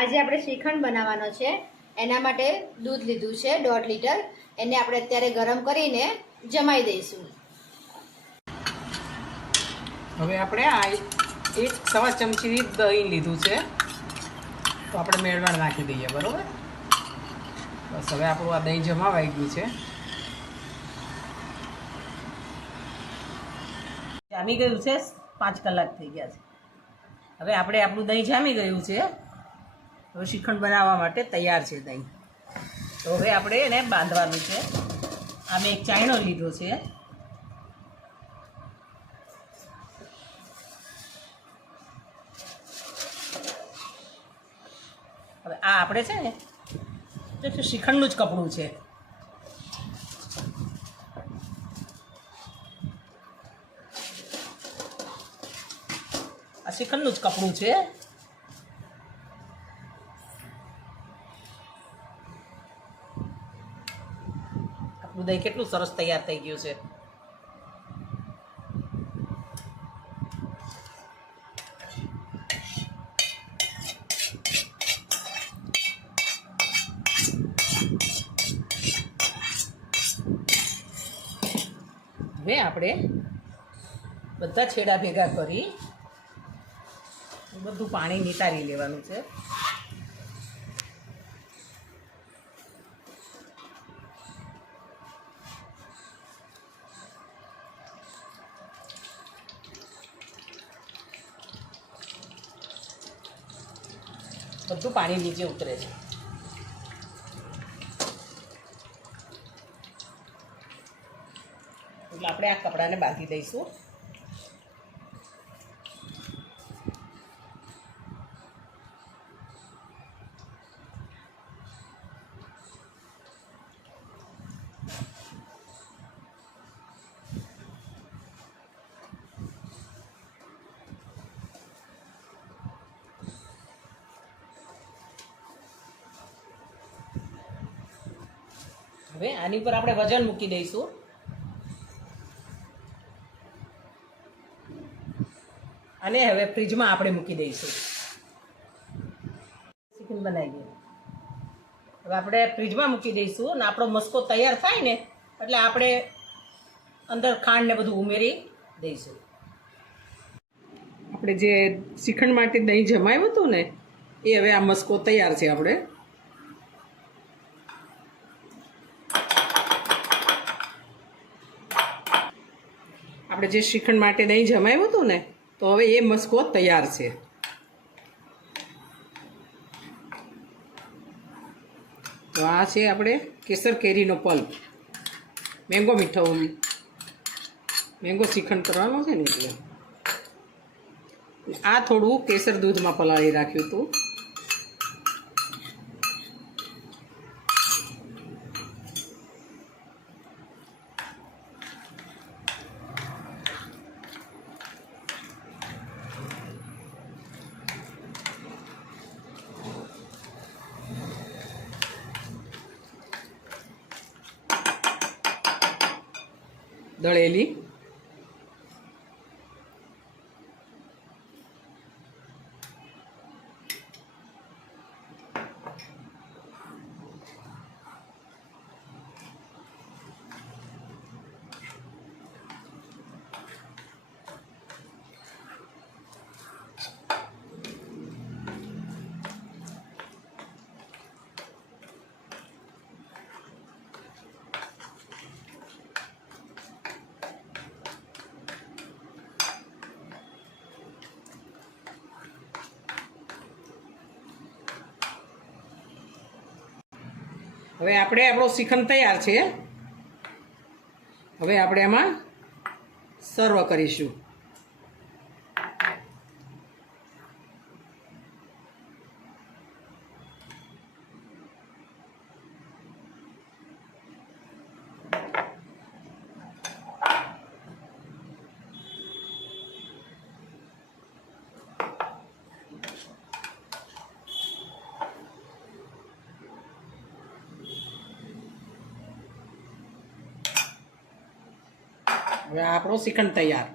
આજે આપણે શ્રીખંડ બનાવવાનો છે. એના માટે દૂધ લીધું છે 1.5 લીટર. એને આપણે અત્યારે ગરમ કરીને જમાઈ દઈશું. હવે આપણે આ 1 ચમચી દહીં લીધું છે, તો આપણે મેળવણ નાખી દઈએ. બરોબર, બસ હવે આપણું આ દહીં જમાવાઈ ગયું છે. જામી ગયું છે, 5 કલાક થઈ ગયા છે. હવે આપણે આપણું દહીં જામી ગયું છે. હવે શ્રીખંડ બનાવવા માટે તૈયાર છે દહીં. તો હવે આપણે એને બાંધવાનું છે. આ મેં એક ચાયણો લીધો છે. હવે આ આપણે છે ને તો શ્રીખંડનું જ કપડું છે. આ શ્રીખંડનું જ કપડું છે. આપણું દહીં કેટલું સરસ તૈયાર થઈ ગયું છે. હવે આપણે બધા છેડા ભેગા કરી બધું પાણી નિતારી લેવાનું છે. બધું પાણી નીચે ઉતરે છે. એટલે આપણે આ કપડાને બાંધી દઈશું. હવે આની પર આપણે વજન મૂકી દઈશું. અને હવે ફ્રીજમાં આપણે મૂકી દઈશું. શ્રીખંડ બનાવીએ. હવે આપણે ફ્રીજમાં મૂકી દઈશું અને આપણો મસ્કો તૈયાર થાય ને એટલે આપણે અંદર ખાંડ ને બધું ઉમેરી દઈશું. આપણે જે શ્રીખંડ માટે દહીં જમાવ્યું હતું ને એ હવે આ મસ્કો તૈયાર છે. આપણે જે શ્રીખંડ માટે દહીં જમાવ્યું હતું ને તો હવે એ મસ્કો તૈયાર છે. તો આ છે આપણે કેસર કેરીનો પલ્પ. મેંગો શ્રીખંડ કરવાનો છે ને એટલે આ થોડું કેસર દૂધમાં પલાળી રાખ્યું હતું. દળેલી હવે આપણે આપણો શ્રીખંડ તૈયાર છે. હવે આપણે એમાં સર્વ કરીશું. હવે આપણો શ્રીખંડ તૈયાર.